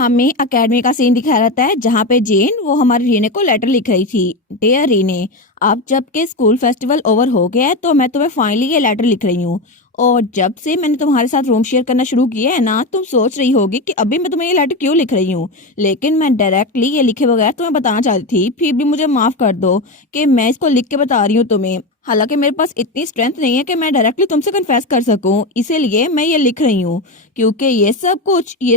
हमें एकेडमी का सीन दिखाया रहता है जहाँ पे जेन वो हमारी रीने को लेटर लिख रही थी। डियर रीने, अब जब के स्कूल फेस्टिवल ओवर हो गया है तो मैं तुम्हें फाइनली ये लेटर लिख रही हूँ। और जब से मैंने तुम्हारे साथ रूम शेयर करना शुरू किया है ना, तुम सोच रही होगी कि अभी मैं तुम्हें ये लेटर क्यों लिख रही हूँ। लेकिन मैं डायरेक्टली ये लिखे बगैर तुम्हें बताना चाहती थी, फिर भी मुझे माफ कर दो कि मैं इसको लिख के बता रही हूँ तुम्हें। हालांकि मेरे पास इतनी स्ट्रेंथ नहीं है कि मैं डायरेक्टली तुमसे कन्फेस कर सकूं, इसीलिए मैं ये लिख रही हूँ। क्योंकि ये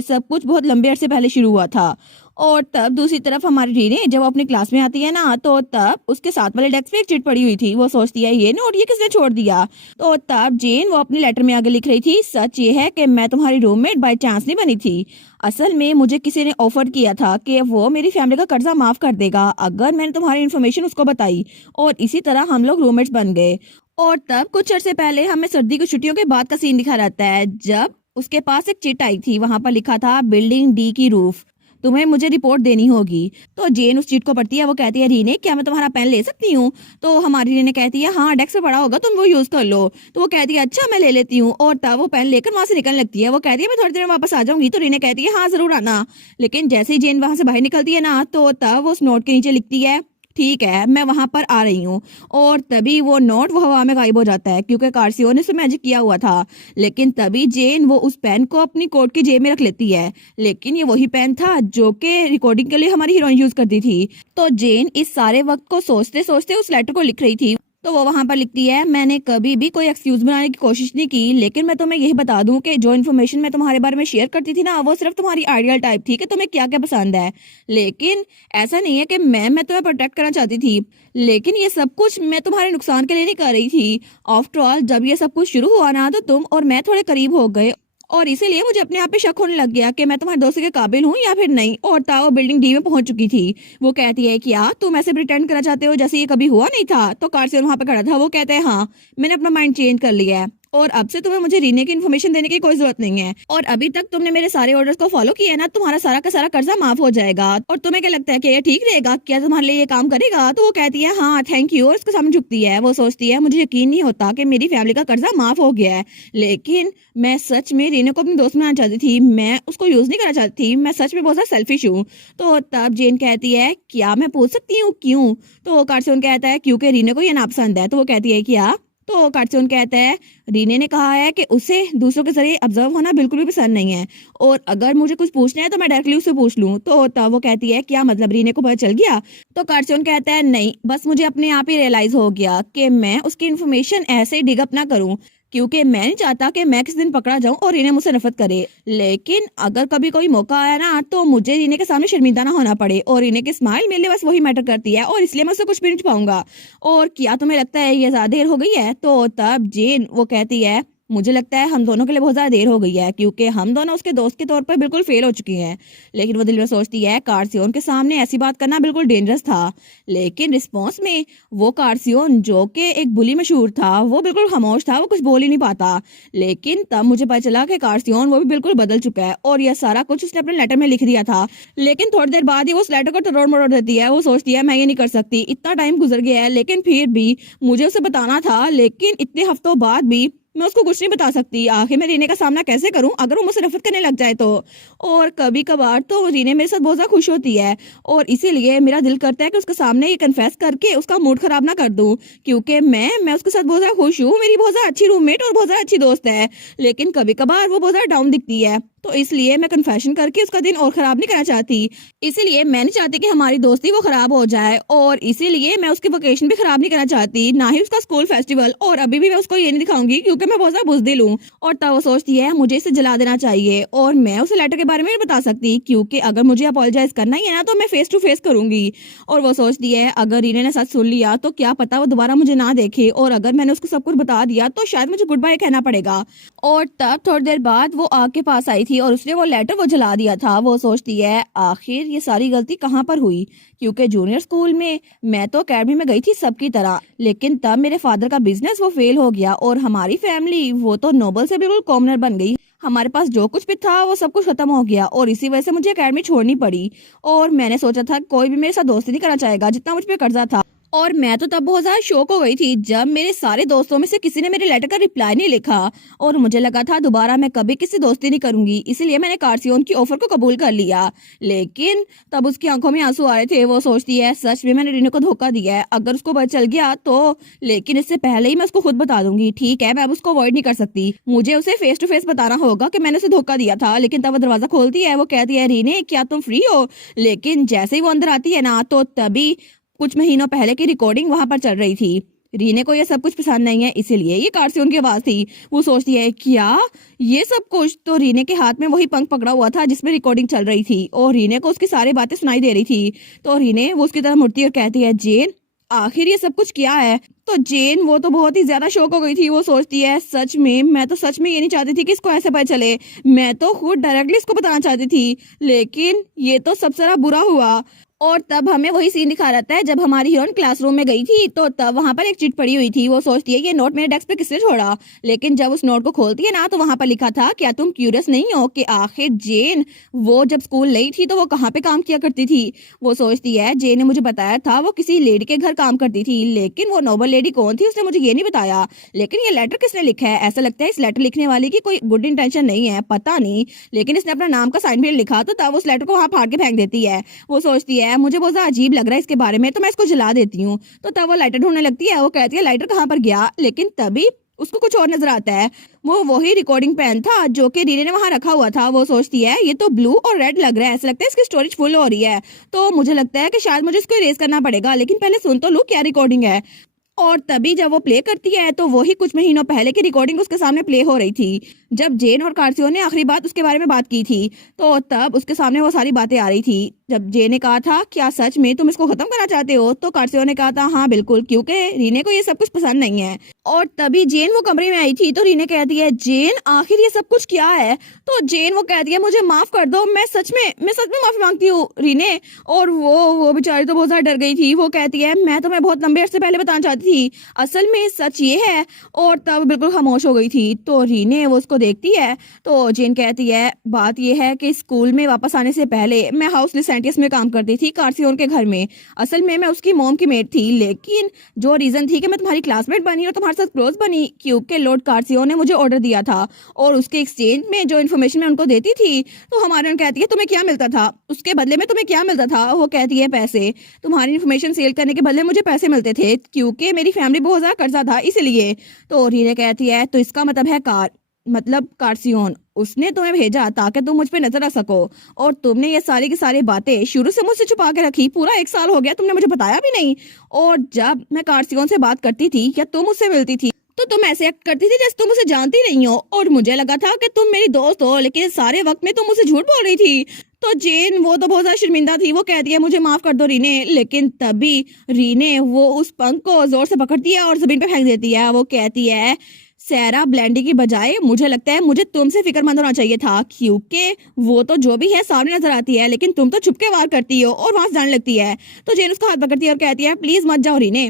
सब कुछ बहुत लंबे अरसे पहले शुरू हुआ था। और तब दूसरी तरफ हमारी रीने जब वो अपनी क्लास में आती है ना, तो तब उसके साथ वाले डेस्क पे एक चिट पड़ी हुई थी। वो सोचती है ये नोट ये किसने छोड़ दिया। तो तब जेन वो अपनी लेटर में आगे लिख रही थी, सच ये है कि मैं तुम्हारी रूममेट बाय चांस नहीं बनी थी। असल में मुझे किसी ने ऑफर किया था कि वो मेरी फैमिली का कर्जा माफ कर देगा अगर मैंने तुम्हारी इन्फॉर्मेशन उसको बताई, और इसी तरह हम लोग रूममेट्स बन गए। और तब कुछ अरसे पहले हमें सर्दी की छुट्टियों के बाद का सीन दिखा रहता है, जब उसके पास एक चिट आई थी। वहां पर लिखा था बिल्डिंग डी की रूफ, तुम्हें मुझे रिपोर्ट देनी होगी। तो जेन उस चिट को पढ़ती है। वो कहती है रीने, क्या मैं तुम्हारा पेन ले सकती हूँ। तो हमारी रीने कहती है हाँ, डेस्क पे पड़ा होगा, तुम वो यूज कर लो। तो वो कहती है अच्छा मैं ले लेती हूँ। और तब वो पेन लेकर वहां से निकलने लगती है। वो कहती है मैं थोड़ी देर में वापस आ जाऊंगी। तो रीने कहती है हाँ जरूर आना। लेकिन जैसे ही जेन वहां से बाहर निकलती है ना, तो तब वो उस नोट के नीचे लिखती है ठीक है मैं वहां पर आ रही हूँ। और तभी वो नोट वो हवा में गायब हो जाता है, क्योंकि कार्सियो ने उसे मैजिक किया हुआ था। लेकिन तभी जेन वो उस पेन को अपनी कोट की जेब में रख लेती है। लेकिन ये वही पेन था जो कि रिकॉर्डिंग के लिए हमारी हीरोइन यूज करती थी। तो जेन इस सारे वक्त को सोचते सोचते उस लेटर को लिख रही थी। तो वो वहां पर लिखती है, मैंने कभी भी कोई एक्सक्यूज बनाने की कोशिश नहीं की, लेकिन मैं तुम्हें यही बता दूं कि जो इन्फॉर्मेशन मैं तुम्हारे बारे में शेयर करती थी ना, वो सिर्फ तुम्हारी आइडियल टाइप थी कि तुम्हें क्या क्या पसंद है। लेकिन ऐसा नहीं है कि मैं तुम्हें प्रोटेक्ट करना चाहती थी, लेकिन ये सब कुछ मैं तुम्हारे नुकसान के लिए नहीं कर रही थी। आफ्टर ऑल जब ये सब कुछ शुरू हुआ ना, तो तुम और मैं थोड़े करीब हो गए, और इसीलिए मुझे अपने आप पे शक होने लग गया कि मैं तुम्हारे दोस्त के काबिल हूँ या फिर नहीं। और ताओ बिल्डिंग डी में पहुंच चुकी थी। वो कहती है क्या तुम ऐसे प्रिटेंड करना चाहते हो जैसे ये कभी हुआ नहीं था। तो कार्सियन वहां पे खड़ा था। वो कहता है हाँ, मैंने अपना माइंड चेंज कर लिया है और अब से तुम्हें मुझे रीने की इन्फॉर्मेशन देने की कोई जरूरत नहीं है। और अभी तक तुमने मेरे सारे ऑर्डर्स को फॉलो किया है ना, तुम्हारा सारा का सारा कर्जा माफ हो जाएगा। और तुम्हें क्या लगता है कि ये ठीक रहेगा, क्या तुम्हारे लिए ये काम करेगा। तो वो कहती है हाँ थैंक यू, और उसके सामने झुकती है। वो सोचती है मुझे यकीन नहीं होता कि मेरी फैमिली का कर्जा माफ हो गया है। लेकिन मैं सच में रीने को अपनी दोस्त बनाना चाहती थी, मैं उसको यूज नहीं करना चाहती थी। मैं सच में बहुत ज्यादा सेल्फिश हूँ। तो तब जेन कहती है क्या मैं पूछ सकती हूँ क्यों। तो कार्सियन कहता है क्योंकि रीने को ये नापसंद है। तो वो कहती है क्या। तो कार्सियन कहता है रीने ने कहा है कि उसे दूसरों के जरिए ऑब्जर्व होना बिल्कुल भी पसंद नहीं है, और अगर मुझे कुछ पूछना है तो मैं डायरेक्टली उससे पूछ लूं। तो तब वो कहती है क्या मतलब रीने को पता चल गया। तो कार्सियन कहता है नहीं, बस मुझे अपने आप ही रियलाइज हो गया कि मैं उसकी इन्फॉर्मेशन ऐसे ही डिग अप ना करूं, क्योंकि मैं नहीं चाहता कि मैं किसी दिन पकड़ा जाऊं और रीने मुझसे नफरत करे। लेकिन अगर कभी कोई मौका आया ना, तो मुझे रीने के सामने शर्मिंदा ना होना पड़े, और रीने की स्माइल मेरे लिए बस वही मैटर करती है, और इसलिए मैं उससे कुछ भी नहीं छुपाऊंगा। और क्या तुम्हें लगता है ये ज्यादा देर हो गई है। तो तब जेन वो कहती है मुझे लगता है हम दोनों के लिए बहुत ज्यादा देर हो गई है, क्योंकि हम दोनों उसके दोस्त के तौर पर बिल्कुल फेल हो चुकी हैं। लेकिन वो दिल में सोचती है कार्सियोन के सामने ऐसी बात करना बिल्कुल डेंजरस था। लेकिन रिस्पॉन्स में वो कार्सियोन जो कि एक बुली मशहूर था, वो बिल्कुल खामोश था, वो कुछ बोल ही नहीं पाता। लेकिन तब मुझे पता चला कि कार्सियोन वो भी बिल्कुल बदल चुका है, और यह सारा कुछ उसने अपने लेटर में लिख दिया था। लेकिन थोड़ी देर बाद ही वो उस लेटर को तोड़ मरोड़ देती है। वो सोचती है मैं ये नहीं कर सकती, इतना टाइम गुजर गया है, लेकिन फिर भी मुझे उसे बताना था। लेकिन इतने हफ्तों बाद भी मैं उसको कुछ नहीं बता सकती। आखिर मैं रीने का सामना कैसे करूं अगर वो मुझसे नफरत करने लग जाए तो। और कभी कभार तो रीने मेरे साथ बहुत ज्यादा खुश होती है, और इसीलिए मेरा दिल करता है कि उसके सामने ये कन्फेस करके उसका मूड खराब ना कर दूं, क्योंकि मैं उसके साथ बहुत ज्यादा खुश हूँ। मेरी बहुत ज्यादा अच्छी रूममेट और बहुत ज्यादा अच्छी दोस्त है। लेकिन कभी कभार वो बहुत ज्यादा डाउन दिखती है, तो इसलिए मैं कन्फेशन करके उसका दिन और खराब नहीं करना चाहती। इसीलिए मैं नहीं चाहती कि हमारी दोस्ती वो खराब हो जाए, और इसीलिए मैं उसकी वेकेशन भी खराब नहीं करना चाहती, ना ही उसका स्कूल फेस्टिवल। और अभी भी मैं उसको ये नहीं दिखाऊंगी, क्योंकि मैं बहुत ज्यादा बुज़दिल हूँ। और तब वो सोचती है मुझे इसे जला देना चाहिए, और मैं उसे लेटर के बारे में नहीं बता सकती, क्योंकि अगर मुझे अपोलोजाइज करना ही है ना, तो मैं फेस टू फेस करूंगी। और वो सोचती है अगर रीने ने सच सुन लिया तो क्या पता वो दोबारा मुझे ना देखे, और अगर मैंने उसको सब कुछ बता दिया तो शायद मुझे गुड बाय कहना पड़ेगा। और तब थोड़ी देर बाद वो आग के पास आई थी, और उसने वो लेटर वो जला दिया था। वो सोचती है आखिर ये सारी गलती कहाँ पर हुई, क्योंकि जूनियर स्कूल में मैं तो अकेडमी में गई थी सबकी तरह, लेकिन तब मेरे फादर का बिजनेस वो फेल हो गया, और हमारी फैमिली वो तो नोबल से बिल्कुल कॉमनर बन गई। हमारे पास जो कुछ भी था वो सब कुछ खत्म हो गया, और इसी वजह से मुझे अकेडमी छोड़नी पड़ी। और मैंने सोचा था कोई भी मेरे साथ दोस्ती नहीं करना चाहेगा जितना मुझ पे कर्जा था। और मैं तो तब बहुत ज्यादा शॉक हो गई थी जब मेरे सारे दोस्तों में से किसी ने मेरे लेटर का रिप्लाई नहीं लिखा और मुझे लगा था दोबारा मैं कभी किसी दोस्ती नहीं करूंगी, इसलिए मैंने कार्सियोन की ऑफर को कबूल कर लिया। लेकिन तब उसकी आंखों में आंसू आ रहे थे। वो सोचती है सच में मैंने रीने को धोखा दिया है, अगर उसको पता चल गया तो। लेकिन इससे पहले ही मैं उसको खुद बता दूंगी। ठीक है, मैं अब उसको अवॉइड नहीं कर सकती, मुझे उसे फेस टू फेस बताना होगा कि मैंने उसे धोखा दिया था। लेकिन तब वो दरवाजा खोलती है। वो कहती है रीने क्या तुम फ्री हो? लेकिन जैसे ही वो अंदर आती है ना तो तभी कुछ महीनों पहले की रिकॉर्डिंग वहां पर चल रही थी। रीने को ये सब कुछ पसंद नहीं है, इसीलिए ये कार्सियोन की आवाज थी। वो सोचती है क्या ये सब कुछ? तो रीने के हाथ में वही पंख पकड़ा हुआ था जिसमें रिकॉर्डिंग चल रही थी और रीने को उसकी सारी बातें सुनाई दे रही थी। तो रीने वो उसकी तरफ मुड़ती है और कहती है जेन आखिर ये सब कुछ क्या है? तो जेन वो तो बहुत ही ज्यादा शॉक हो गई थी। वो सोचती है सच में मैं तो सच में ये नहीं चाहती थी कि इसको ऐसे पता चले, मैं तो खुद डायरेक्टली इसको बताना चाहती थी, लेकिन ये तो सबसे ज्यादा बुरा हुआ। और तब हमें वही सीन दिखा रहता है जब हमारी हीरोइन क्लासरूम में गई थी तो तब वहां पर एक चिट पड़ी हुई थी। वो सोचती है ये नोट मेरे डेस्क पे किसने छोड़ा, लेकिन जब उस नोट को खोलती है ना तो वहां पर लिखा था क्या तुम क्यूरियस नहीं हो कि आखिर जेन वो जब स्कूल नहीं थी तो वो कहाँ पे काम किया करती थी। वो सोचती है जेन ने मुझे बताया था वो किसी लेडी के घर काम करती थी, लेकिन वो नोबल लेडी कौन थी उसने मुझे ये नहीं बताया। लेकिन ये लेटर किसने लिखा है? ऐसा लगता है इस लेटर लिखने वाले की कोई गुड इंटेंशन नहीं है, पता नहीं, लेकिन इसने अपना नाम का साइन भी लिखा। तो तब उस लेटर को वहां फाड़ के फेंक देती है। वो सोचती है मुझे बहुत ज्यादा अजीब लग रहा है इसके बारे में, तो मैं इसको जला देती हूँ। तो तब वो लाइटर ढूंढने लगती है। वो कहती है लाइटर कहाँ पर गया? लेकिन तभी उसको कुछ और नजर आता है। वो वही रिकॉर्डिंग पेन था जो कि रीने ने वहां रखा हुआ था। वो सोचती है ये तो ब्लू और रेड लग रहा है, ऐसा लगता है इसकी स्टोरेज फुल हो रही है, तो मुझे लगता है कि शायद मुझे इसको इरेज करना पड़ेगा। लेकिन पहले सुन तो लो क्या रिकॉर्डिंग है। और तभी जब वो प्ले करती है तो वही कुछ महीनों पहले की रिकॉर्डिंग उसके सामने प्ले हो रही थी जब जेन और कार्सियोन ने आखिरी बात उसके बारे में बात की थी। तो तब उसके सामने वो सारी बातें आ रही थी जब जेन ने कहा था क्या सच में तुम इसको खत्म करना चाहते हो? तो कार्सियोन ने कहा था हाँ बिल्कुल, क्योंकि रीने को ये सब कुछ पसंद नहीं है। और तभी जेन वो कमरे में आई थी तो रीने कहती है जेन आखिर ये सब कुछ क्या है? तो जेन वो कहती है मुझे माफ कर दो, मैं सच में माफी मांगती हूँ रीने। और वो बेचारी तो बहुत ज्यादा डर गई थी। वो कहती है मैं तुम्हें बहुत लंबे अरसे पहले बताना चाहती थी, असल में सच ये है। और तब बिल्कुल खामोश हो गई थी। तो रीने वो उसको देखती है। तो जेन कहती है बात ये है कि स्कूल में वापस आने से पहले मैं हाउस लिसेंटियस में काम करती थी कार्सियोन के घर में। असल में मैं उसकी मॉम की मेट थी, लेकिन जो रीजन थी कि मैं तुम्हारी क्लासमेट बनी और तुम्हारे साथ क्लोज बनी क्योंकि लॉर्ड कार्सियोन ने मुझे ऑर्डर दिया था और उसके एक्सचेंज में जो इन्फॉर्मेशन मैं उनको देती थी। तो हमारे कहती है तुम्हें क्या मिलता था उसके बदले में? तुम्हें क्या मिलता था? वो कहती है पैसे, तुम्हारी इन्फॉर्मेशन सेल करने के बदले मुझे पैसे मिलते थे क्योंकि मेरी फैमिली बहुत ज्यादा कर्जा था इसलिए। तो रीने कहती है तो इसका मतलब है कार्सियोन उसने तुम्हें भेजा ताकि तुम मुझ पे नजर रख सको और तुमने ये सारी की सारी बातें शुरू से मुझसे छुपा के रखी, पूरा 1 साल हो गया तुमने मुझे बताया भी नहीं। और जब मैं कार्सियोन से बात करती थी या तुम उससे मिलती थी तो तुम ऐसे एक्ट करती थी जैसे तुम उसे जानती नहीं हो और मुझे लगा था कि तुम मेरी दोस्त हो, लेकिन सारे वक्त में तुम मुझसे झूठ बोल रही थी। तो जेन वो तो बहुत ज्यादा शर्मिंदा थी। वो कहती है मुझे माफ कर दो रीने। लेकिन तभी रीने वो उस पंख को जोर से पकड़ती है और जमीन पे फेंक देती है। वो कहती है सैरा ब्लेंडी की बजाय मुझे लगता है मुझे तुमसे फिक्रमंद होना चाहिए था क्योंकि वो तो जो भी है सामने नजर आती है, लेकिन तुम तो छुपके वार करती हो और वहां से जाने लगती है। तो जेन उसका हाथ पकड़ती है और कहती है प्लीज मत जाओ रीने,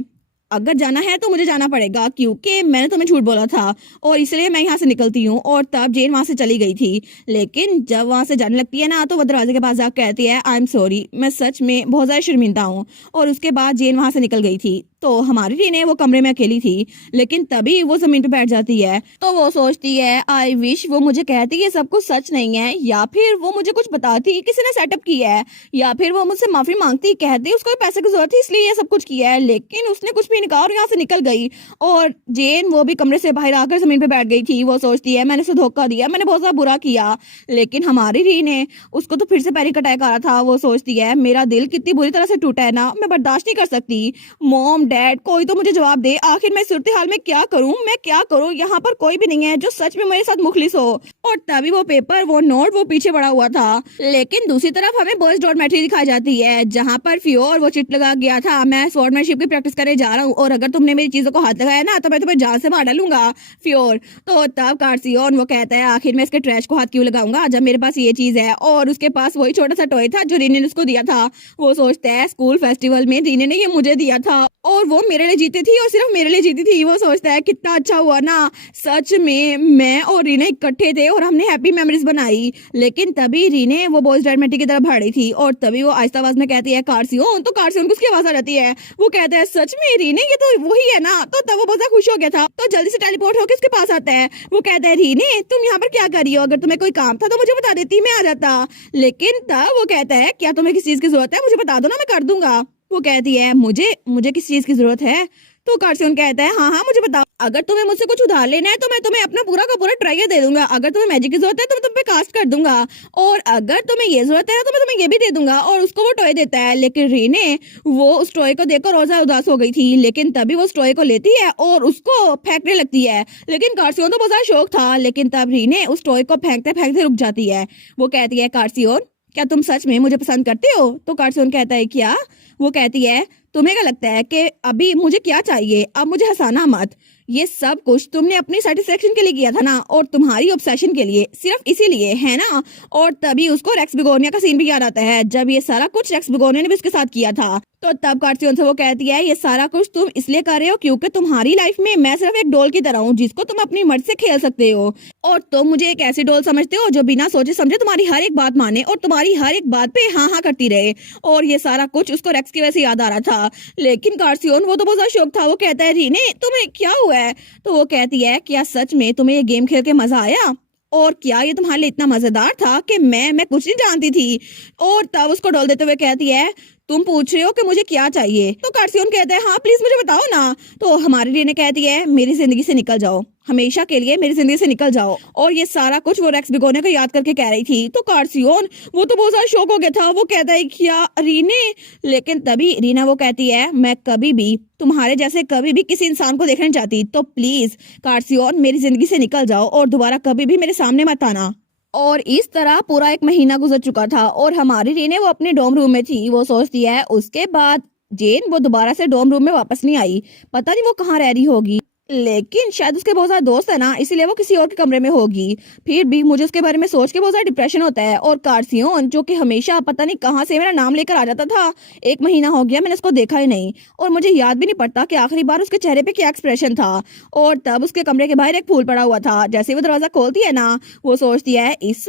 अगर जाना है तो मुझे जाना पड़ेगा क्योंकि मैंने तुम्हें झूठ बोला था और इसलिए मैं यहाँ से निकलती हूँ। और तब जेन वहां से चली गई थी। लेकिन जब वहां से जाने लगती है ना तो वो दरवाजे के पास जाकर कहती है आई एम सॉरी, मैं सच में बहुत ज्यादा शर्मिंदा हूँ। और उसके बाद जेन वहां से निकल गई थी। तो हमारी रीने वो कमरे में अकेली थी, लेकिन तभी वो जमीन पे बैठ जाती है। तो वो सोचती है आई विश वो मुझे कहती ये सब कुछ सच नहीं है, या फिर वो मुझे कुछ बताती किसी ने सेटअप किया है, या फिर वो मुझसे माफी मांगती कहती उसको पैसे की जरूरत थी इसलिए ये सब कुछ किया है। लेकिन उसने कुछ भी नहीं कहा और यहाँ से निकल गई। और जेन वो भी कमरे से बाहर आकर जमीन पे बैठ गई थी। वो सोचती है मैंने उसे धोखा दिया, मैंने बहुत ज्यादा बुरा किया। लेकिन हमारी रीने उसको तो फिर से पैनिक अटैक आ रहा था। वो सोचती है मेरा दिल कितनी बुरी तरह से टूटा है ना, मैं बर्दाश्त नहीं कर सकती। मॉम डैड कोई तो मुझे जवाब दे, आखिर मैं सूरत हाल में क्या करूं, मैं क्या करूं? यहाँ पर कोई भी नहीं है जो सच में मेरे साथ मुखलिस हो। और तभी वो पेपर वो नोट वो पीछे पड़ा हुआ था। लेकिन दूसरी तरफ हमें बॉयज डॉर्मेट्री दिखाई जाती है जहाँ पर फ्योर वो चिट लगा गया था मैं स्वॉर्डमैनशिप की प्रैक्टिस करने जा रहा हूँ और अगर तुमने मेरी चीजों को हाथ लगाया ना तो मैं तुम्हें जान से मार डालूंगा फ्योर। तो तब कार्सियोन वो कहता है आखिर मैं इसके ट्रैश को हाथ क्यों लगाऊंगा जब मेरे पास ये चीज है। और उसके पास वही छोटा सा टॉय था जो रीने ने उसको दिया था। वो सोचता है स्कूल फेस्टिवल में रीने ने ये मुझे दिया था और वो मेरे लिए जीती थी और सिर्फ मेरे लिए जीती थी। वो सोचता है कितना अच्छा हुआ ना, सच में मैं और रीने इकट्ठे थे और हमने हैप्पी मेमोरीज बनाई। लेकिन तभी रीने वो बॉयज डॉर्मेट्री की तरफ भाग रही थी और तभी वो आहिस्ता आवाज में कहती है कारसियोन, तो कारसियोन को उसकी आवाज आ जाती है। वो कहता है सच में रीने, ये तो वही है ना। तो तब वो बहुत खुश हो गया था, तो जल्दी से टेलीपोर्ट होकर उसके पास आता है। वो कहता है रीने तुम यहाँ पर क्या कर रही हो, अगर तुम्हें कोई काम था तो मुझे बता देती, मैं आ जाता। लेकिन तब वो कहता है क्या तुम्हें किस चीज की जरूरत है, मुझे बता दो ना, मैं कर दूंगा। वो कहती है मुझे मुझे किस चीज की जरूरत है। तो कार्सियन कहता है हाँ हाँ मुझे बताओ, अगर तुम्हें मुझसे कुछ उधार लेना है तो मैं तुम्हें अपना पूरा का पूरा ट्रायर दे दूंगा, अगर तुम्हें मैजिक की जरूरत है तो मैं तुम पे कास्ट कर दूंगा, और अगर तुम्हें ये जरूरत है ना तो मैं तुम्हें ये भी दे दूंगा। और उसको वो टॉय देता है। लेकिन रीने वो उस टॉय को देखकर और ज्यादा उदास हो गई थी। लेकिन तभी वो उस टॉय को लेती है और उसको फेंकने लगती है। लेकिन कार्सियन तो बहुत ज्यादा शौक था। लेकिन तब रीने उस टॉय को फेंकते फेंकते रुक जाती है। वो कहती है कार्सियन क्या तुम सच में मुझे पसंद करते हो। तो कार्सियन कहता है क्या। वो कहती है तुम्हें क्या लगता है कि अभी मुझे क्या चाहिए, अब मुझे हंसाना मत, ये सब कुछ तुमने अपनी सेटिस्फेक्शन के लिए किया था ना, और तुम्हारी ऑब्सेशन के लिए, सिर्फ इसीलिए है ना। और तभी उसको रेक्स बिगोनिया का सीन भी याद आता है जब ये सारा कुछ रेक्स बिगोनिया ने भी उसके साथ किया था। तो तब कार्सियन से वो कहती है ये सारा कुछ तुम इसलिए कर रहे हो क्योंकि तुम्हारी लाइफ में मैं सिर्फ एक डॉल की तरह हूँ जिसको तुम अपनी मर्जी से खेल सकते हो, और तुम मुझे एक ऐसी डॉल समझते हो जो बिना सोचे समझे तुम्हारी हर एक बात माने और तुम्हारी हर एक बात पे हाँ हाँ करती रहे। और ये सारा कुछ उसको रेक्स की वजह से याद आ रहा था। लेकिन कार्सियन वो तो बहुत ज्यादा शौक था। वो कहता है रीने तुम्हें क्या हुआ है। तो वो कहती है क्या सच में तुम्हें ये गेम खेल के मजा आया, और क्या ये तुम्हारे लिए इतना मजेदार था कि मैं कुछ नहीं जानती थी। और तब उसको डोल देते हुए कहती है तुम पूछ रहे हो कि मुझे क्या चाहिए। तो कार्सियन कहता है हाँ प्लीज मुझे बताओ ना। तो हमारी रीने कहती है मेरी जिंदगी से निकल जाओ, हमेशा के लिए मेरी जिंदगी से निकल जाओ। और ये सारा कुछ वो रेक्स बिगोने को याद करके कह रही थी। तो कार्सियन वो तो बहुत ज्यादा शौक हो गया था। वो कहता है क्या रीने। लेकिन तभी रीना वो कहती है मैं कभी भी तुम्हारे जैसे कभी भी किसी इंसान को देखना नहीं चाहती, तो प्लीज कार्सियन मेरी जिंदगी से निकल जाओ और दोबारा कभी भी मेरे सामने मत आना। और इस तरह पूरा एक महीना गुजर चुका था और हमारी रीने वो अपने डोम रूम में थी। वो सोचती है उसके बाद जेन वो दोबारा से डोम रूम में वापस नहीं आई, पता नहीं वो कहाँ रह रही होगी। लेकिन शायद उसके बहुत सारे दोस्त है ना, इसीलिए वो किसी और के कमरे में होगी। फिर भी मुझे उसके बारे में सोच के बहुत सारा डिप्रेशन होता है। और कार्सियन जो कि हमेशा पता नहीं कहाँ से मेरा नाम लेकर आ जाता था, एक महीना हो गया मैंने उसको देखा ही नहीं, और मुझे याद भी नहीं पड़ता कि आखिरी बार उसके चेहरे पे क्या एक्सप्रेशन था। और तब उसके कमरे के बाहर एक फूल पड़ा हुआ था। जैसे ही वो दरवाजा खोलती है ना, वो सोचती है इस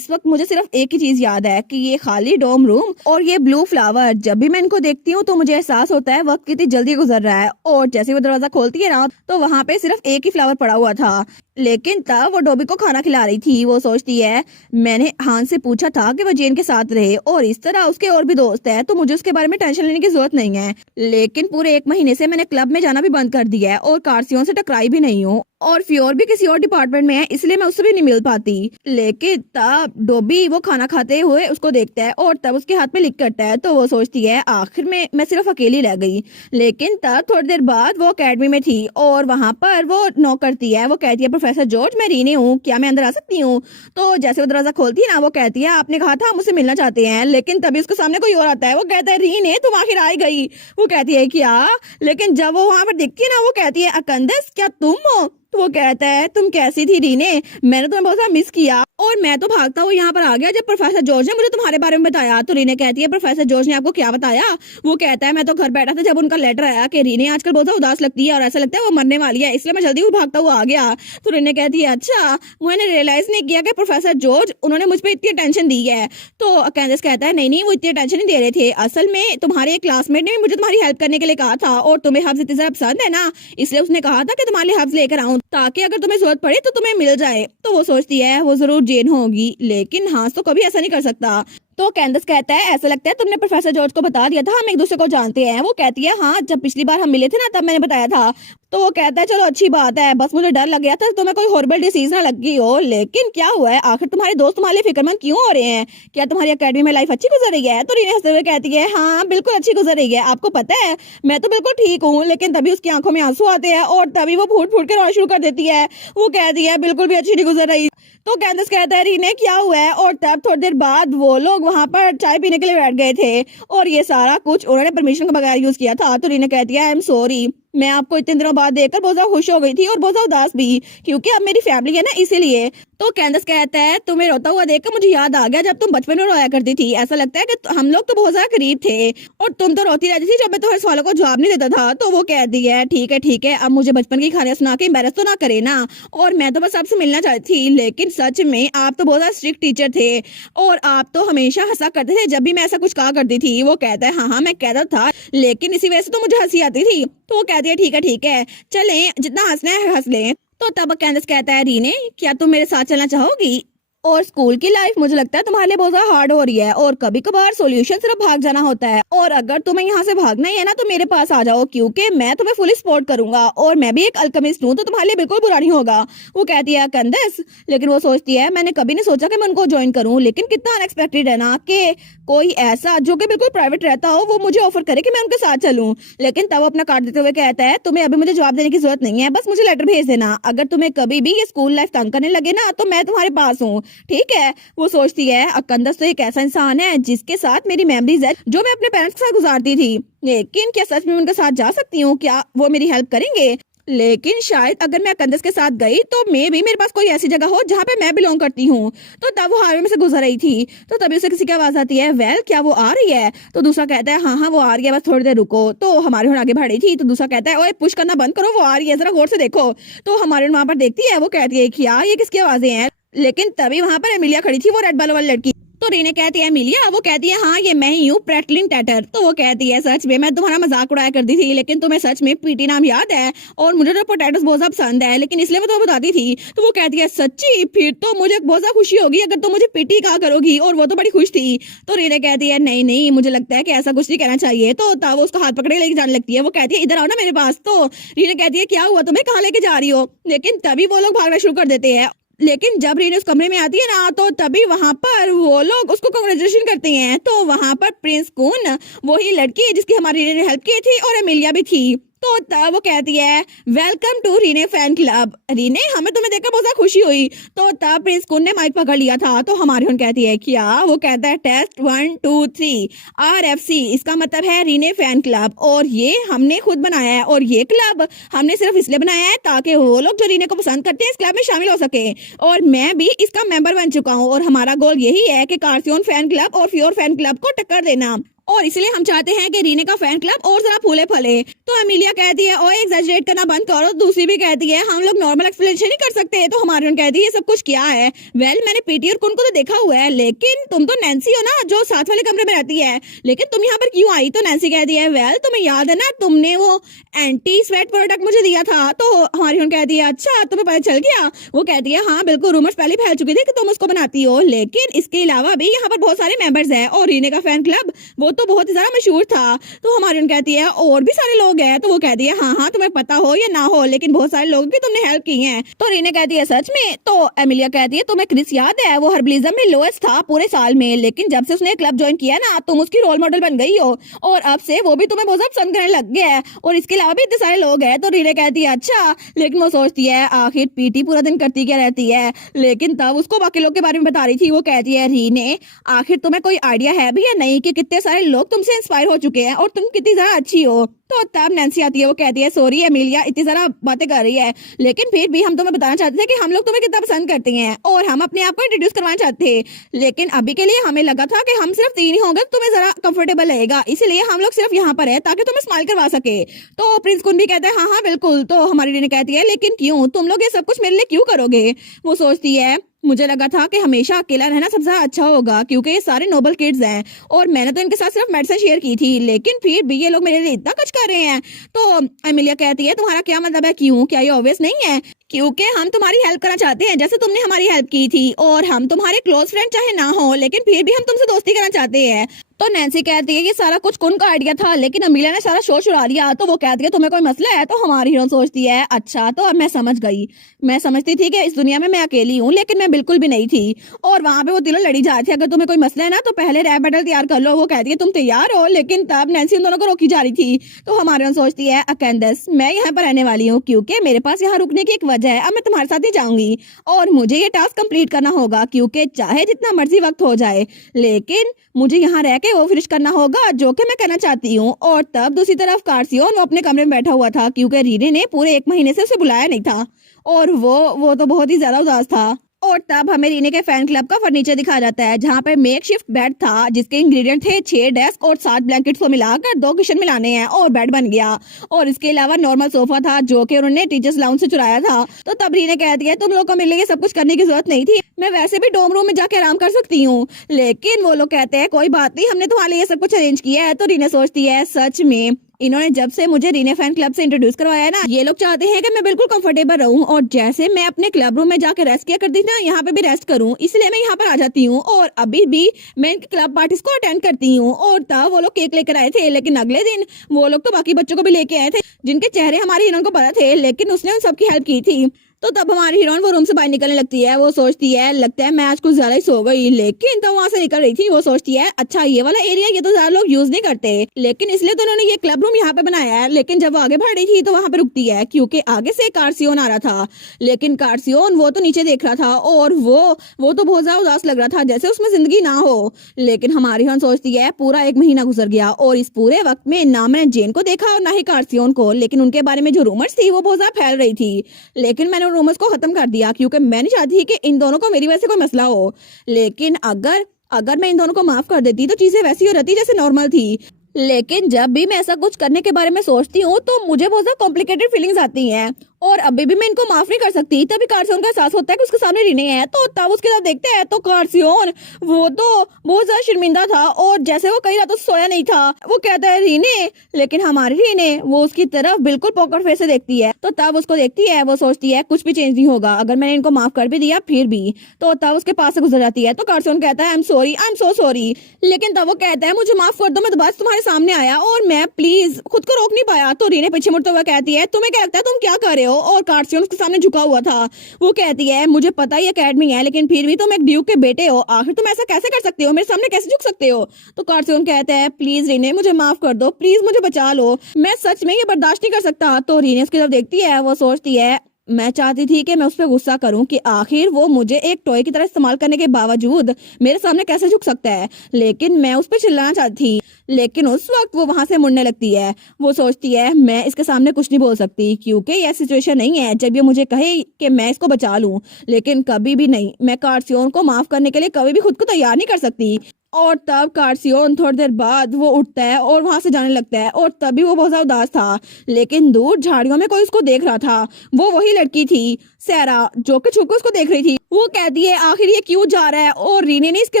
वक्त मुझे सिर्फ एक ही चीज याद है कि ये खाली डोम रूम और ये ब्लू फ्लावर। जब भी मैं इनको देखती हूँ तो मुझे एहसास होता है वक्त कितनी जल्दी गुजर रहा है। और जैसे वो दरवाजा खोलती है ना, तो वहां पे सिर्फ एक ही फ्लावर पड़ा हुआ था। लेकिन तब वो डोबी को खाना खिला रही थी। वो सोचती है मैंने हान से पूछा था कि वो जेन के साथ रहे, और इस तरह उसके और भी दोस्त हैं, तो मुझे उसके बारे में टेंशन लेने की जरूरत नहीं है। लेकिन पूरे एक महीने से मैंने क्लब में जाना भी बंद कर दिया है और कार्सियन से टकराई भी नहीं हूँ, और फ्योर भी किसी और डिपार्टमेंट में है, इसलिए मैं उससे भी नहीं मिल पाती। लेकिन तब डोबी वो खाना खाते हुए उसको देखता है और तब उसके हाथ में लिख करता है। तो वो सोचती है आखिर में मैं सिर्फ अकेली रह गई। लेकिन तब थोड़ी देर बाद वो अकेडमी में थी और वहां पर वो नॉक करती है। वो कहती है प्रोफेसर जॉर्ज मैं रीने हूँ, क्या मैं अंदर आ सकती हूँ। तो जैसे वो दरवाजा खोलती है ना, वो कहती है आपने कहा था हम मुझसे मिलना चाहते हैं। लेकिन तभी उसके सामने कोई और आता है। वो कहता है रीने तुम आखिर आ गई। वो कहती है क्या। लेकिन जब वो वहां पर दिखती है ना, वो कहती है अकंदस क्या तुम हो। तो वो कहता है तुम कैसी थी रीने, मैंने तुम्हें बहुत ज्यादा मिस किया और मैं तो भागता हुआ यहाँ पर आ गया जब प्रोफेसर जॉर्ज ने मुझे तुम्हारे बारे में बताया। तो रीने कहती है प्रोफेसर जॉर्ज ने आपको क्या बताया। वो कहता है मैं तो घर बैठा था जब उनका लेटर आया कि रीने आजकल बहुत ज्यादा उदास लगती है और ऐसा लगता है वो मरने वाली है, इसलिए मैं जल्दी वो भागता हुआ आ गया। तो रीने कहती है अच्छा, मैंने रियलाइज नहीं किया कि प्रोफेसर जॉर्ज उन्होंने मुझ पर इतनी टेंशन दी है। तो कैंडिस कहता है नहीं नहीं वो इतनी टेंशन नहीं दे रहे थे, असल में तुम्हारे एक क्लासमेट ने भी मुझे तुम्हारी हेल्प करने के लिए कहा था और तुम्हें हब्स इतनी ज्यादा पसंद है ना, इसलिए उसने कहा था कि तुम्हारे लिए हब्स लेकर आऊं ताकि अगर तुम्हें जरूरत पड़े तो तुम्हें मिल जाए। तो वो सोचती है वो जरूर जेन होगी, लेकिन हांस तो कभी ऐसा नहीं कर सकता। तो कैंडस कहता है ऐसा लगता है तुमने प्रोफेसर जॉर्ज को बता दिया था, हम एक दूसरे को जानते हैं। वो कहती है हाँ, जब पिछली बार हम मिले थे ना तब मैंने बताया था। तो वो कहता है चलो अच्छी बात है, बस मुझे डर लग गया था तुम्हें कोई हॉरिबल डिसीज ना लग गई हो। लेकिन क्या हुआ है, आखिर तुम्हारे दोस्त तुम्हारे लिए फिक्रमंद क्यों हो रहे हैं, क्या तुम्हारी अकेडमी में लाइफ अच्छी गुजर रही है। तो रीना हंसते हुए कहती है हाँ बिल्कुल अच्छी गुजर रही है, आपको पता है मैं तो बिल्कुल ठीक हूँ। लेकिन तभी उसकी आंखों में आंसू आते हैं और तभी वो फूट फूट के रोना शुरू कर देती है। वो कहती है बिल्कुल भी अच्छी नहीं गुजर रही। तो कैंडस कहता है रीने क्या हुआ है, और तब थोड़ी देर बाद वो लोग वहां पर चाय पीने के लिए बैठ गए थे और ये सारा कुछ उन्होंने परमिशन के बगैर यूज किया था। तो रीने कहती है आई एम सॉरी, मैं आपको इतने दिनों बाद देखकर बहुत ज्यादा खुश हो गई थी और बहुत ज्यादा उदास भी, क्योंकि अब मेरी फैमिली है ना, इसीलिए। तो कैंडस कहता है तुम्हें रोता हुआ देखकर मुझे याद आ गया जब तुम बचपन में रोया करती थी। ऐसा लगता है कि हम लोग तो बहुत ज्यादा करीब थे और तुम तो रोती रहती थी जब मैं तुम्हारे सवालों को जवाब नहीं देता था। तो वो कहती है ठीक है, अब मुझे बचपन की कहानियां सुना के एम्बेरस तो ना करे ना। और मैं तो बस आपसे मिलना चाहती थी, लेकिन सच में आप तो बहुत ज्यादा स्ट्रिक्ट टीचर थे और आप तो हमेशा हंसा करते थे जब भी मैं ऐसा कुछ कहा करती थी। वो कहता है हाँ मैं कहता था, लेकिन इसी वजह से तो मुझे हंसी आती थी। तो वो कहती है ठीक है, चलें, जितना हंसना है हंस लें। तो तब कैंडस कहता है रीने, क्या तुम मेरे साथ चलना चाहोगी? और स्कूल की लाइफ मुझे लगता है तुम्हारे लिए बहुत ज्यादा हार्ड हो रही है और कभी कभार सॉल्यूशन सिर्फ भाग जाना होता है। और अगर तुम्हें यहाँ से भागना ही है ना तो मेरे पास आ जाओ, क्योंकि मैं तुम्हें फुली सपोर्ट करूंगा और मैं भी एक अल्केमिस्ट हूँ, तो तुम्हारे लिए बिल्कुल बुरा नहीं होगा। वो कहती है कंदस, लेकिन वो सोचती है मैंने कभी नहीं सोचा कि मैं उनको ज्वाइन करूँ, लेकिन कितना अनएक्सपेक्टेड है ना कि कोई ऐसा जो कि बिल्कुल प्राइवेट रहता हो वो मुझे ऑफर करे कि मैं उनके साथ चलूं। लेकिन तब वो अपना कार्ड देते हुए कहता है तुम्हें अभी मुझे जवाब देने की जरूरत नहीं है, बस मुझे लेटर भेज देना। अगर तुम्हें कभी भी ये स्कूल लाइफ तंग करने लगे ना तो मैं तुम्हारे पास हूँ, ठीक है? वो सोचती है अकंदस तो एक ऐसा इंसान है जिसके साथ मेरी मेमोरीज है जो मैं अपने पेरेंट्स के साथ गुजारती थी, लेकिन क्या सच में उनके साथ जा सकती हूँ? क्या वो मेरी हेल्प करेंगे? लेकिन शायद अगर मैं कंदस के साथ गई तो मेरे पास कोई ऐसी जगह हो जहाँ पे मैं बिलोंग करती हूँ। तो तब वो हाईवे में से गुजर रही थी, तो तभी उसे किसी की आवाज आती है, वेल क्या वो आ रही है? तो दूसरा कहता है हाँ वो आ रही है, बस थोड़ी देर रुको। तो हमारे आगे बढ़ रही थी, तो दूसरा कहता है ओए पुश करना बंद करो, वो आ रही है, जरा गौर से देखो। तो हमारे वहां पर देखती है, वो कहती है कि यार ये किसकी आवाजें हैं? लेकिन तभी वहां पर एमिलिया खड़ी थी, वो रेड बालों वाली लड़की। तो रीने कहती है एमिलिया, वो कहती है हाँ ये मैं ही हूँ, प्रेटलिन टैटर। तो वो कहती है सच में मैं तुम्हारा मजाक उड़ाया करती थी, लेकिन तुम्हें सच में पीटी नाम याद है? और मुझे तो पोटैटोस बहुत ज्यादा पसंद है, लेकिन इसलिए मैं तुम्हें बताती थी। तो वो कहती है सच्ची? फिर तो मुझे बहुत ज्यादा खुशी होगी अगर तुम मुझे पीटी कहा करोगी। और वो तो बड़ी खुश थी। तो रीने कहती है नहीं मुझे लगता है कि ऐसा कुछ नहीं कहना चाहिए। तो तब वो उसका हाथ पकड़े लेके जाने लगती है। वो कहती है इधर आओ ना मेरे पास। तो रीने कहती है क्या हुआ, तुम्हें कहाँ लेके जा रही हो? लेकिन तभी वो लोग भागना शुरू कर देते हैं। लेकिन जब रीने उस कमरे में आती है ना तो तभी वहां पर वो लोग उसको कांग्रेचुलेशन करते हैं। तो वहां पर प्रिंस कून, वही लड़की जिसकी हमारी रीने ने हेल्प की थी, और एमिलिया भी थी। तो तब वो कहती है वेलकम टू रीने फैन क्लब। रीने हमें तुम्हें देखकर बहुत ज्यादा खुशी हुई। तो तब प्रिंस कून ने माइक पकड़ लिया था। तो हमारी उन कहती है क्या? वो कहता है टेस्ट 1 2 3 RFC, इसका मतलब है रीने फैन क्लब, और ये हमने खुद बनाया है। और ये क्लब हमने सिर्फ इसलिए बनाया है ताकि वो लोग जो रीने को पसंद करते हैं इस क्लब में शामिल हो सके, और मैं भी इसका मेंबर बन चुका हूँ। और हमारा गोल यही है कि कार्सियन फैन क्लब और फ्योर फैन क्लब को टक्कर देना, और इसलिए हम चाहते हैं कि रीने का फैन क्लब और जरा फूले फले। तो एमिलिया कहती है ओए एग्जैजरेट करना बंद करो। दूसरी भी कहती है हम लोग नॉर्मल एक्सप्लेनेशन नहीं कर सकते। तो हमारी उन कहती है ये सब कुछ क्या है? वेल मैंने पीटी और कुन को तो देखा हुआ है, लेकिन तुम तो नैन्सी हो ना जो साथ वाले कमरे में रहती है, लेकिन तुम यहाँ पर क्यों आई? तो नैन्सी कहती है वेल तुम्हें याद है ना तुमने वो एंटी स्वेट प्रोडक्ट मुझे दिया था। तो हमारी उन कहती है अच्छा तुम्हें पता चल गया? वो कहती है हाँ बिल्कुल, रूमर्स पहले फैल चुके थे कि तुम उसको बनाती हो, लेकिन इसके अलावा भी यहाँ पर बहुत सारे मेंबर्स हैं, और रीने का फैन क्लब वो तो बहुत ही ज्यादा मशहूर था। तो हमारी उन कहती है और भी सारे लोग हैं। तो वो कहती है हाँ तुम्हें पता हो या ना हो, लेकिन बहुत सारे लोग की तुमने हेल्प की है। तो रीने कहती है सच में? तो एमिलिया कहती है तुम्हें क्रिस याद है? वो हर्बलिज्म में लोएस्ट था पूरे साल में, लेकिन जब से उसने क्लब ज्वाइन किया ना तुम उसकी रोल मॉडल बन गई हो, और अब से वो भी तुम्हें बहुत ज्यादा पसंद करने लग गया है, और इसके अलावा भी इतने सारे लोग हैं। तो रीने कहती है अच्छा, लेकिन वो सोचती है आखिर पीटी पूरा दिन करती क्या रहती है। लेकिन तब उसको बाकी लोग के बारे में बता रही थी। वो कहती है रीने आखिर तुम्हें कोई आइडिया है भी या नहीं कि कितने सारे लोग तुमसे इंस्पायर हो चुके हैं और तुम कितनी ज्यादा अच्छी हो? तो तब नैन्सी आती है। वो कहती है सॉरी एमिलिया इतनी सारा बातें कर रही है, लेकिन फिर भी हम तुम्हें बताना चाहते थे कि हम लोग तुम्हें कितना पसंद करते हैं और हम अपने आप को इंट्रोड्यूस करवाना चाहते थे, लेकिन अभी के लिए हमें लगा था कि हम सिर्फ 3 ही होंगे तो तुम्हें जरा कंफर्टेबल रहेगा, इसलिए हम लोग सिर्फ यहाँ पर है ताकि तुम्हें स्माइल करवा सके। तो प्रिंस कुन भी कहता है हाँ बिल्कुल। तो हमारी रीने कहती है लेकिन क्यों? तुम लोग ये सब कुछ मेरे लिए क्यों करोगे? वो सोचती है मुझे लगा था कि हमेशा अकेला रहना सबसे ज्यादा अच्छा होगा, क्योंकि ये सारे नोबल किड्स हैं और मैंने तो इनके साथ सिर्फ मेडिसिन शेयर की थी, लेकिन फिर भी ये लोग मेरे लिए इतना कुछ कर रहे हैं। तो एमिलिया कहती है तुम्हारा क्या मतलब है? क्यों? क्या ये ऑब्वियस नहीं है? क्योंकि हम तुम्हारी हेल्प करना चाहते हैं जैसे तुमने हमारी हेल्प की थी, और हम तुम्हारे क्लोज फ्रेंड चाहे ना हो, लेकिन फिर भी हम तुमसे दोस्ती करना चाहते हैं। तो नैन्सी कहती है ये सारा कुछ कुन का आइडिया था, लेकिन अमीलिया ने सारा शोर चुरा दिया। तो वो कहती है तुम्हें कोई मसला है? तो हमारी हीरोइन सोचती है अच्छा तो अब मैं समझ गई, मैं समझती थी कि इस दुनिया में मैं अकेली हूँ, लेकिन मैं बिल्कुल भी नहीं थी। और वहां पे वो तीनों लड़ी जा रही थी, अगर तुम्हें कोई मसला है ना तो पहले रैप बैटल तैयार कर लो। वो कहती है तुम तैयार हो? लेकिन तब नैन्सी उन दोनों को रोकी जा रही थी। तो हमारी हीरोइन सोचती है अकेंदस मैं यहाँ पर रहने वाली हूँ क्योंकि मेरे पास यहाँ रुकने की एक वजह आज है, अब मैं तुम्हारे साथ ही जाऊंगी और मुझे ये टास्क कंप्लीट करना होगा, क्योंकि चाहे जितना मर्जी वक्त हो जाए लेकिन मुझे यहाँ रह के वो फिनिश करना होगा जो कि मैं करना चाहती हूँ। और तब दूसरी तरफ कार्सियोन वो अपने कमरे में बैठा हुआ था, क्योंकि रीने ने पूरे 1 महीने से उसे बुलाया नहीं था और वो तो बहुत ही ज्यादा उदास था। और तब हमें रीने के फैन क्लब का फर्नीचर दिखाया जाता है, जहाँ पे मेक शिफ्ट बेड था जिसके इंग्रेडिएंट थे 6 डेस्क और 7 ब्लैंकेट्स को मिलाकर 2 किचन मिलाने हैं और बेड बन गया। और इसके अलावा नॉर्मल सोफा था जो कि उन्होंने टीचर्स लाउंज से चुराया था। तो तब रीने कहती है तुम लोग को मेरे लिए सब कुछ करने की जरूरत नहीं थी, मैं वैसे भी डोम रूम में जाके आराम कर सकती हूँ। लेकिन वो लोग कहते हैं कोई बात नहीं, हमने तुम्हारे लिए सब कुछ अरेंज किया है। तो रीने सोचती है सच में इन्होंने जब से मुझे रीने फैन क्लब से इंट्रोड्यूस करवाया है ना, ये लोग चाहते हैं कि मैं बिल्कुल कंफर्टेबल रहूं और जैसे मैं अपने क्लब रूम में जाकर रेस्ट किया करती थी ना, यहाँ पे भी रेस्ट करूं, इसलिए मैं यहाँ पर आ जाती हूँ और अभी भी मैं इनकी क्लब पार्टीज को अटेंड करती हूँ। और तब वो लोग केक लेकर आए थे, लेकिन अगले दिन वो लोग तो बाकी बच्चों को भी लेके आए थे जिनके चेहरे हमारी हीरोइन को पता थे, लेकिन उसने उन सबकी हेल्प की थी। तो तब हमारी हीरोइन वो रूम से बाहर निकलने लगती है। वो सोचती है लगता है मैं आज कुछ ज्यादा ही सो गई, लेकिन तब वहां से निकल रही थी वो सोचती है अच्छा ये वाला एरिया ये तो ज्यादा लोग यूज नहीं करते, लेकिन इसलिए तो उन्होंने ये क्लब रूम यहाँ पे बनाया है। लेकिन जब वो आगे बढ़ रही थी तो वहां पे रुकती है, क्योंकि आगे से कार्सियोन आ रहा था। लेकिन कार्सियोन वो तो नीचे देख रहा था और वो तो बहुत ज्यादा उदास लग रहा था, जैसे उसमें जिंदगी ना हो। लेकिन हमारी हीरोइन सोचती है पूरा 1 महीना गुजर गया और इस पूरे वक्त में ना मैंने जेन को देखा और ना ही कार्सियोन को, लेकिन उनके बारे में जो रूमर्स थी वो बहुत ज्यादा फैल रही थी। लेकिन मैंने रूमर्स को खत्म कर दिया, क्योंकि मैं नहीं चाहती कि इन दोनों को मेरी वजह से कोई मसला हो। लेकिन अगर मैं इन दोनों को माफ कर देती तो चीजें वैसी हो रहती जैसे नॉर्मल थी। लेकिन जब भी मैं ऐसा कुछ करने के बारे में सोचती हूँ तो मुझे बहुत ज्यादा कॉम्प्लिकेटेड फीलिंग्स आती हैं और अभी भी मैं इनको माफ नहीं कर सकती। तभी कार्सियोन का एहसास होता है कि उसके सामने रीने है, तो तब उसके साथ देखते हैं तो कार्सियोन वो तो बहुत ज्यादा शर्मिंदा था और जैसे वो कई रातों से सोया नहीं था। वो कहता है रीने, लेकिन हमारी रीने वो उसकी तरफ बिल्कुल पोकर फेस से देखती है। तो तब उसको देखती है, वो सोचती है कुछ भी चेंज नहीं होगा, अगर मैंने इनको माफ कर भी दिया फिर भी। तो तब उसके पास से गुजर जाती है। तो कार्सियोन कहता है आई एम सो सॉरी। लेकिन तब वो कहता है मुझे माफ कर दो, मैं तो बस तुम्हारे सामने आया और मैं प्लीज खुद को रोक नहीं पाया। तो रीने पीछे मुड़ते हुए कहती है तुम्हें क्या लगता है तुम क्या कर रहे हो? और कार्सियोन उसके सामने झुका हुआ था। वो कहती है मुझे पता ही एकेडमी है, लेकिन फिर भी तुम एक ड्यूक के बेटे हो, आखिर तुम ऐसा कैसे कर सकते हो, मेरे सामने कैसे झुक सकते हो? तो कार्सियोन कहता है प्लीज रीने मुझे माफ कर दो, प्लीज मुझे बचा लो, मैं सच में ये बर्दाश्त नहीं कर सकता। तो रीने उसकी तरफ देखती है, वो सोचती है मैं चाहती थी कि मैं उस पर गुस्सा करूं कि आखिर वो मुझे एक टॉय की तरह इस्तेमाल करने के बावजूद मेरे सामने कैसे झुक सकता है, लेकिन मैं उस पर चिल्लाना चाहती थी। लेकिन उस वक्त वो वहां से मुड़ने लगती है। वो सोचती है मैं इसके सामने कुछ नहीं बोल सकती, क्योंकि यह सिचुएशन नहीं है जब ये मुझे कहे कि मैं इसको बचा लूं, लेकिन कभी भी नहीं, मैं कार्सियोन को माफ करने के लिए कभी भी खुद को तैयार नहीं कर सकती। और तब कार्सियोन थोड़ी देर बाद वो उठता है और वहां से जाने लगता है और तभी वो बहुत ज्यादा उदास था। लेकिन दूर झाड़ियों में कोई उसको देख रहा था, वो वही लड़की थी सैरा, जो कि छुप के उसको देख रही थी। वो कहती है आखिर ये क्यों जा रहा है और रीने ने इसके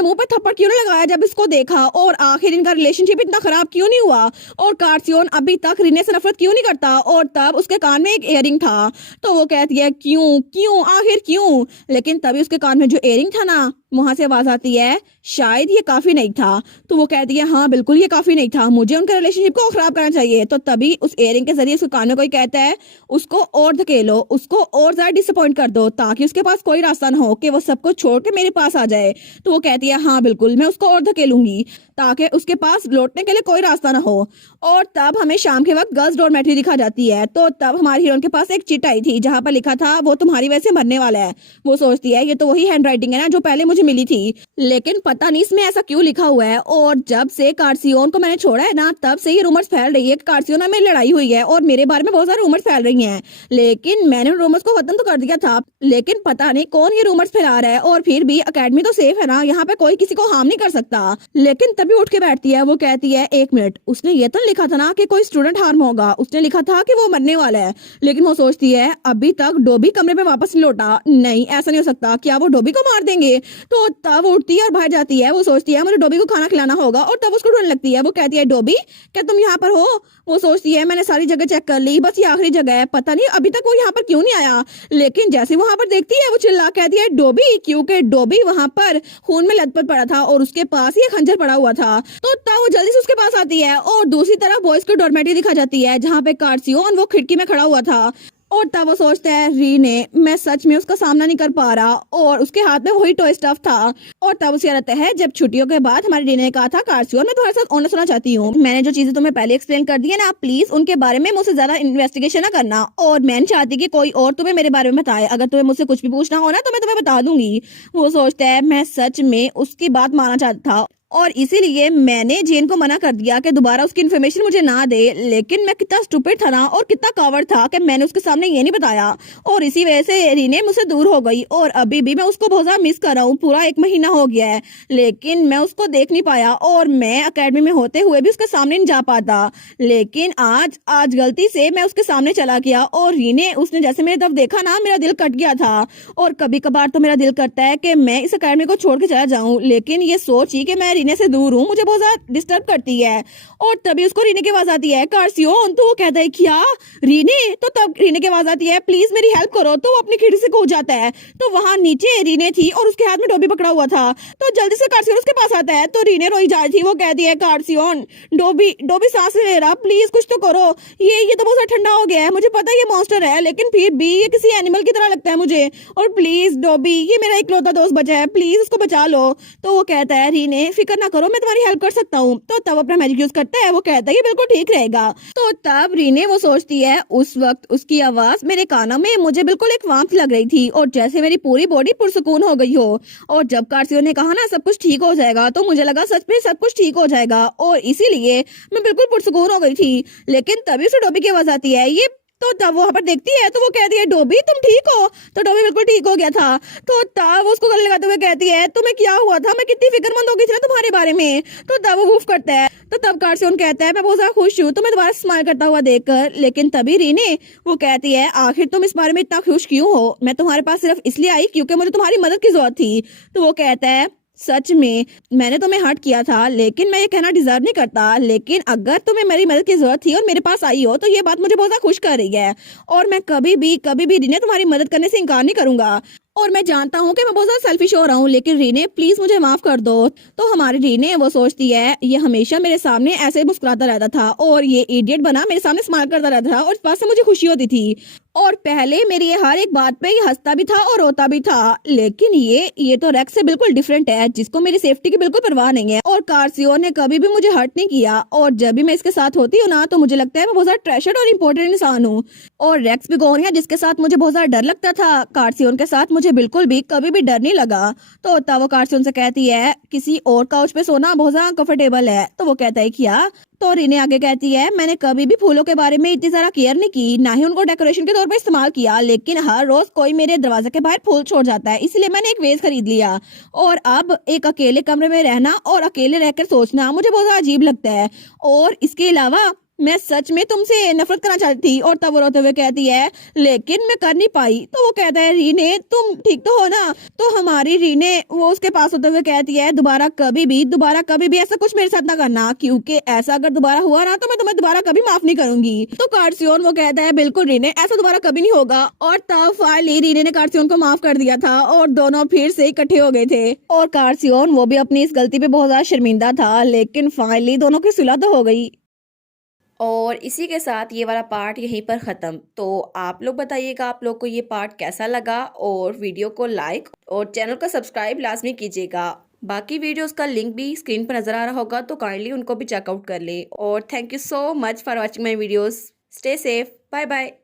मुंह पे थप्पड़ क्यों नहीं लगाया जब इसको देखा, और आखिर इनका रिलेशनशिप इतना खराब क्यों नहीं हुआ, और कार्सियोन अभी तक रीने से नफरत क्यों नहीं करता। और तब उसके कान में एक इयरिंग था, तो वो कहती है क्यों क्यों आखिर क्यों। लेकिन तभी उसके कान में जो इयरिंग था ना, वहां से आवाज आती है शायद ये काफी नहीं था। तो वो कहती है हाँ बिल्कुल ये काफी नहीं था, मुझे उनके रिलेशनशिप को खराब करना चाहिए। तो तभी उस इयरिंग के जरिए उसके कान में कोई कहता है उसको और धकेलो, उसको और ज्यादा डिसअपॉइंट कर दो, ताकि उसके पास कोई रास्ता ना हो कि वो सब कुछ छोड़ के मेरे पास आ जाए। तो वो कहती है हाँ बिल्कुल मैं उसको और धकेलूंगी, ताकि उसके पास लौटने के लिए कोई रास्ता ना हो। और तब हमें शाम के वक्त गर्ल्स डॉर्मेट्री दिखा जाती है। तो तब हमारी हीरोइन के पास एक चिट आई थी जहां पर लिखा था वो तुम्हारी वजह से मरने वाला है। वो सोचती है ये तो वही हैंड राइटिंग है ना जो पहले मुझे मिली थी, लेकिन पता नहीं इसमें ऐसा क्यों लिखा हुआ है। और जब से कार्सियोन को मैंने छोड़ा है ना, तब से ये रूमर्स फैल रही है कि कार्सियोन में लड़ाई हुई है और मेरे बारे में बहुत सारे रूमर्स फैल रही हैं। लेकिन मैंने रूमर्स को खत्म तो कर दिया था, लेकिन पता नहीं कौन ये रूमर्स फैला रहा है। और फिर भी एकेडमी तो सेफ है ना, यहाँ पे कोई किसी को हार्म नहीं कर सकता। लेकिन तभी उठ के बैठती है। वो कहती है एक मिनट, उसने ये तो लिखा था ना कि कोई स्टूडेंट हार्म होगा, उसने लिखा था कि वो मरने वाला है। लेकिन वो सोचती है अभी तक डोबी कमरे में वापस नहीं लौटा, नहीं ऐसा नहीं हो सकता, क्या वो डोबी को मार देंगे? तो तब वो उठती है और बाहर जाती है। वो सोचती है मुझे डोबी को खाना खिलाना होगा, और तब उसको ढूंढने लगती है। वो कहती है डोबी क्या तुम यहाँ पर हो? वो सोचती है मैंने सारी जगह चेक कर ली, बस ये आखिरी जगह है, पता नहीं अभी तक वो यहाँ पर क्यों नहीं आया। लेकिन जैसे वहां पर देखती है वो चिल्ला कहती है डोबी, क्योंकि डोबी वहां पर खून में लथपथ पड़ा था और उसके पास ही एक खंजर पड़ा हुआ था। तो तब वो जल्दी से उसके पास आती है और दूसरी तरफ बॉयज की डॉर्मेट्री दिखा जाती है जहाँ पे कार्सियोन वो खिड़की में खड़ा हुआ था। और तब वो सोचता है रीने मैं सच में उसका सामना नहीं कर पा रहा और उसके हाथ में वही टॉय स्टफ था। और तब उसे याद आता है जब छुट्टियों के बाद हमारे रीने ने कहा था कारसियोन मैं तुम्हारे साथ ऑनर सुना चाहती हूँ, मैंने जो चीजें तुम्हें पहले एक्सप्लेन कर दी है ना प्लीज उनके बारे में मुझसे ज्यादा इन्वेस्टिगेशन ना करना और मैं नहीं चाहती कि कोई और तुम्हें मेरे बारे में बताए, अगर तुम्हें मुझसे कुछ भी पूछना हो ना तो मैं तुम्हें बता दूंगी। वो सोचता है मैं सच में उसकी बात मानना चाहता था और इसीलिए मैंने जेन को मना कर दिया कि दोबारा उसकी इन्फॉर्मेशन मुझे ना दे, लेकिन मैं कितना स्टूपिड था ना और कितना कावड़ था कि मैंने उसके सामने ये नहीं बताया और इसी वजह से रीने मुझसे दूर हो गई और अभी भी मैं उसको बहुत ज्यादा मिस कर रहा हूँ। पूरा 1 महीना हो गया है लेकिन मैं उसको देख नहीं पाया और मैं अकेडमी में होते हुए भी उसके सामने नहीं जा पाता, लेकिन आज आज गलती से मैं उसके सामने चला गया और रीने उसने जैसे मेरी तरफ देखा ना मेरा दिल कट गया था। और कभी कभार तो मेरा दिल करता है कि मैं इस अकेडमी को छोड़ के चला जाऊं, लेकिन ये सोच ही कि मैं रीने से दूर हूँ मुझे बहुत ज्यादा डिस्टर्ब करती है। और तभी उसको रीने की आवाज आती है कारसियोन, तो वो कहता है क्या रीने, तो तब रीने की आवाज आती है प्लीज मेरी हेल्प करो, तो वो अपनी खिड़की से कूद जाता है। तो वहां नीचे रीने थी और उसके हाथ में डोबी पकड़ा हुआ था, तो जल्दी से कारसियोन उसके पास आता है। तो रीने रोई जा रही थी, वो कहती है कारसियोन डोबी डोबी सांस नहीं ले रहा, प्लीज कुछ तो करो, ये तो बहुत ज्यादा ठंडा हो गया है, मुझे पता है ये मॉन्स्टर है लेकिन फिर भी ये किसी एनिमल की तरह लगता है मुझे, और प्लीज डोबी ये मेरा इकलौता दोस्त बचा है, प्लीज उसको बचा लो। तो वो कहता है रीने फिक्र ना करो मैं तुम्हारी हेल्प कर सकता हूँ। तो तब अपना मैजिक यूज करता है, वो कहता है ये बिल्कुल ठीक रहेगा। तो तब रीने वो सोचती है उस वक्त उसकी आवाज मेरे कानों में मुझे बिल्कुल एक वार्मथ लग रही थी और जैसे मेरी पूरी बॉडी पुरसुकून हो गई हो। और जब कारसियो ने कहा ना सब कुछ ठीक हो जाएगा तो मुझे लगा सच में सब कुछ ठीक हो जाएगा और इसीलिए मैं बिल्कुल पुरसुकून हो गई थी। लेकिन तभी उसे डोबी की आवाज आती है ये, तो तब वो वहां पर देखती है तो वो कहती है डोबी तुम ठीक हो, तो डोबी बिल्कुल ठीक हो गया था। तो तब वो उसको गले लगाते हुए कहती है तुम्हें क्या हुआ था, मैं कितनी फिक्रमंद हो गई थी ना तुम्हारे बारे में। तो तब वो वूफ करता है, तो तब कारसियोन कहता है मैं बहुत ज्यादा खुश हूँ तुम्हें दोबारा स्माइल करता हुआ देखकर। लेकिन तभी रीने वो कहती है आखिर तुम इस बारे में इतना खुश क्यों हो, मैं तुम्हारे पास सिर्फ इसलिए आई क्योंकि मुझे तुम्हारी मदद की जरूरत थी। तो वो कहता है सच में मैंने तुम्हें हर्ट किया था लेकिन मैं ये कहना डिजर्व नहीं करता, लेकिन अगर तुम्हें मेरी मदद की जरूरत थी और मेरे पास आई हो तो ये बात मुझे बहुत ज्यादा खुश कर रही है और मैं कभी भी रीने तुम्हारी मदद करने से इनकार नहीं करूंगा। और मैं जानता हूँ कि मैं बहुत ज्यादा सेल्फिश हो रहा हूँ लेकिन रीने प्लीज मुझे माफ कर दो। तो हमारी रीने वो सोचती है ये हमेशा मेरे सामने ऐसे ही मुस्कुराता रहता था और ये इडियट बना मेरे सामने स्माइल करता रहता था और इस बात से मुझे खुशी होती थी और पहले मेरी ये हर एक बात पे ये हंसता भी था और रोता भी था, लेकिन ये तो रेक्स से बिल्कुल डिफरेंट है जिसको मेरी सेफ्टी की बिल्कुल परवाह नहीं है और कारसियो ने कभी भी मुझे हर्ट नहीं किया और जब भी मैं इसके साथ होती हूँ ना तो मुझे लगता है मैं बहुत ज्यादा ट्रेशर्ड और इम्पोर्टेंट इंसान हूँ। और रेक्स भी कौन है जिसके साथ मुझे बहुत ज्यादा डर लगता था, कारसियोन के साथ मुझे बिल्कुल भी कभी भी डर नहीं लगा। तो तब वो कारसियोन से कहती है किसी और काउच पे सोना बहुत ज्यादा कंफर्टेबल है, तो वो कहता है क्या। तो रीने आगे कहती है मैंने कभी भी फूलों के बारे में इतनी ज्यादा केयर नहीं की, ना ही उनको डेकोरेशन के तौर पर इस्तेमाल किया, लेकिन हर रोज कोई मेरे दरवाजे के बाहर फूल छोड़ जाता है इसलिए मैंने एक वेज खरीद लिया। और अब एक अकेले कमरे में रहना और अकेले रहकर सोचना मुझे बहुत ज्यादा अजीब लगता है और इसके अलावा मैं सच में तुमसे नफरत करना चाहती थी। और तब वो रोते हुए कहती है लेकिन मैं कर नहीं पाई। तो वो कहता है रीने तुम ठीक तो हो ना। तो हमारी रीने वो उसके पास होते हुए कहती है दोबारा कभी भी ऐसा कुछ मेरे साथ ना करना, क्योंकि ऐसा अगर दोबारा हुआ ना तो मैं तुम्हें दोबारा कभी माफ नहीं करूंगी। तो कार्सियोन वो कहता है बिल्कुल रीने ऐसा दोबारा कभी नहीं होगा। और तब फाइनली रीने ने कार्सियोन को माफ कर दिया था और दोनों फिर से इकट्ठे हो गए थे और कार्सियोन वो भी अपनी इस गलती पे बहुत ज्यादा शर्मिंदा था, लेकिन फाइनली दोनों की सुलह तो हो गई। और इसी के साथ ये वाला पार्ट यहीं पर ख़त्म। तो आप लोग बताइएगा आप लोग को ये पार्ट कैसा लगा और वीडियो को लाइक और चैनल को सब्सक्राइब लाजमी कीजिएगा। बाकी वीडियोस का लिंक भी स्क्रीन पर नज़र आ रहा होगा तो काइंडली उनको भी चेकआउट कर ले। और thank you so much for watching my videos. Stay safe, bye bye.